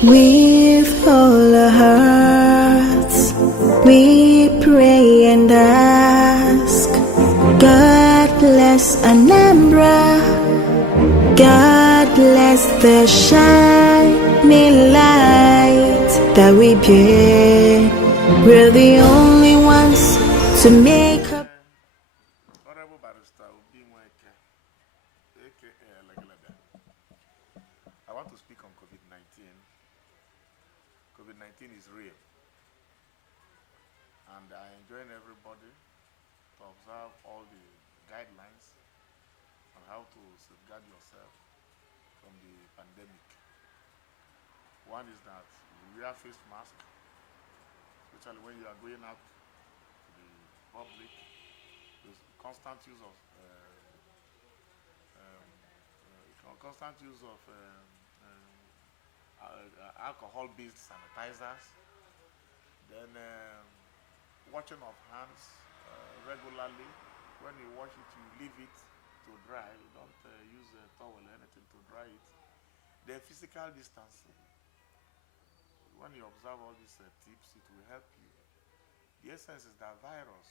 With all our hearts, we pray and ask. God bless Anambra. God bless the shining light that we bear. We're the only ones to make up. Honorable Barrister Obi Nweke, aka Legelebe. I want to speak on COVID-19. COVID-19 is real, and I enjoin everybody to observe all the guidelines on how to safeguard yourself from the pandemic. One is that you wear face mask, especially when you are going out to the public. There's constant use of alcohol-based sanitizers. Then washing of hands regularly. When you wash it, you leave it to dry. You don't use a towel or anything to dry it. Then physical distancing. When you observe all these tips, it will help you. The essence is that virus,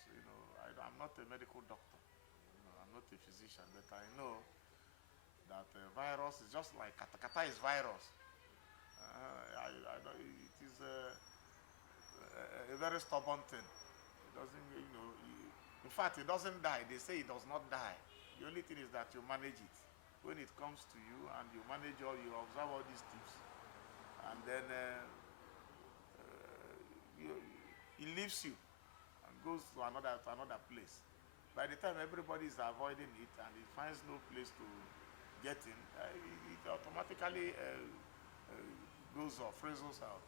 I'm not a medical doctor, I'm not a physician, but I know that virus is just like kata is virus. It is a very stubborn thing. It doesn't, in fact, it doesn't die. They say it does not die. The only thing is that you manage it. When it comes to you and you manage you observe all these tips, and then it leaves you and goes to another place. By the time everybody is avoiding it and it finds no place to get in, it automatically goes off, frizzles out,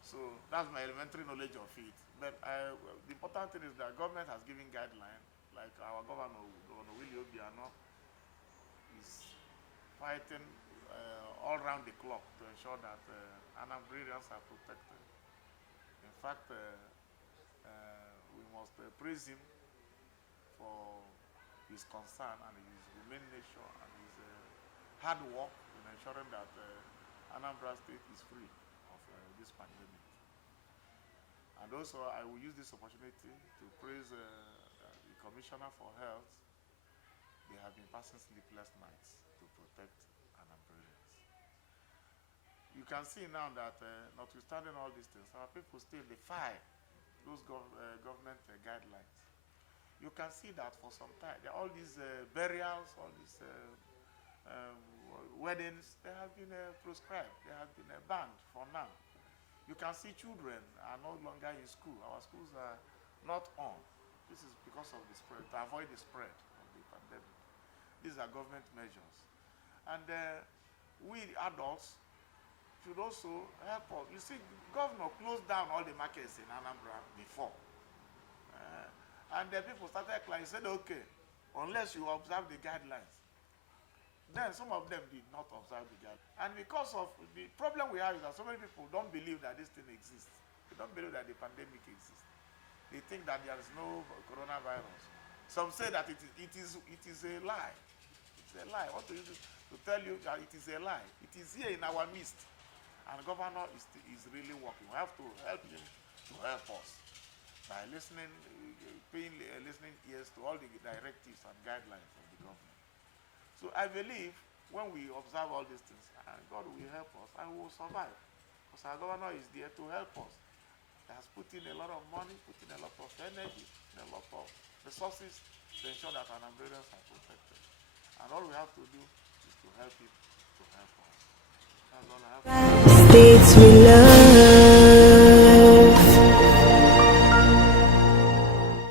So that's my elementary knowledge of it. But the important thing is that government has given guidelines, like our governor, Willie Obiano, is fighting all round the clock to ensure that Anambrians are protected. In fact, we must praise him for his concern and his humane nature and his hard work in ensuring that Anambra State is free of this pandemic. And also, I will use this opportunity to praise the Commissioner for Health. They have been passing sleepless nights to protect Anambrians. You can see now that, notwithstanding all these things, our people still defy those government guidelines. You can see that for some time, all these burials, all these weddings, they have been proscribed, they have been banned for now. You can see children are no longer in school. Our schools are not on. This is because of the spread, to avoid the spread of the pandemic. These are government measures. And we adults should also help us. You see, governor closed down all the markets in Anambra before. And the people started crying, said, okay, unless you observe the guidelines. Then some of them did not observe the guidelines. And because of the problem we have is that so many people don't believe that this thing exists. They don't believe that the pandemic exists. They think that there is no coronavirus. Some say that it is a lie. It's a lie. I want to tell you that it is a lie. It is here in our midst. And the governor is really working. We have to help him to help us by listening ears to all the directives and guidelines of the government. So I believe when we observe all these things, God will help us and we will survive. Because our governor is there to help us. He has put in a lot of money, put in a lot of energy, a lot of resources to ensure that our Nigerians are protected. And all we have to do is to help him to help us. That's all I have to say. States we love.